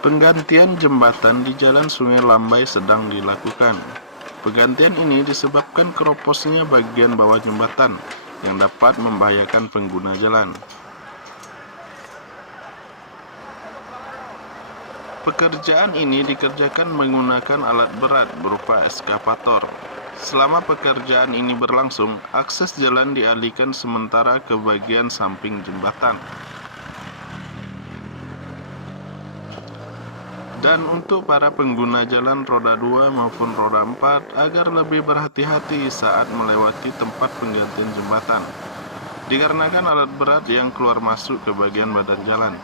Penggantian jembatan di Jalan Sungai Lambai sedang dilakukan. Penggantian ini disebabkan keroposnya bagian bawah jembatan yang dapat membahayakan pengguna jalan. Pekerjaan ini dikerjakan menggunakan alat berat berupa eskavator. Selama pekerjaan ini berlangsung, akses jalan dialihkan sementara ke bagian samping jembatan. Dan untuk para pengguna jalan roda 2 maupun roda 4 agar lebih berhati-hati saat melewati tempat penggantian jembatan, dikarenakan alat berat yang keluar masuk ke bagian badan jalan.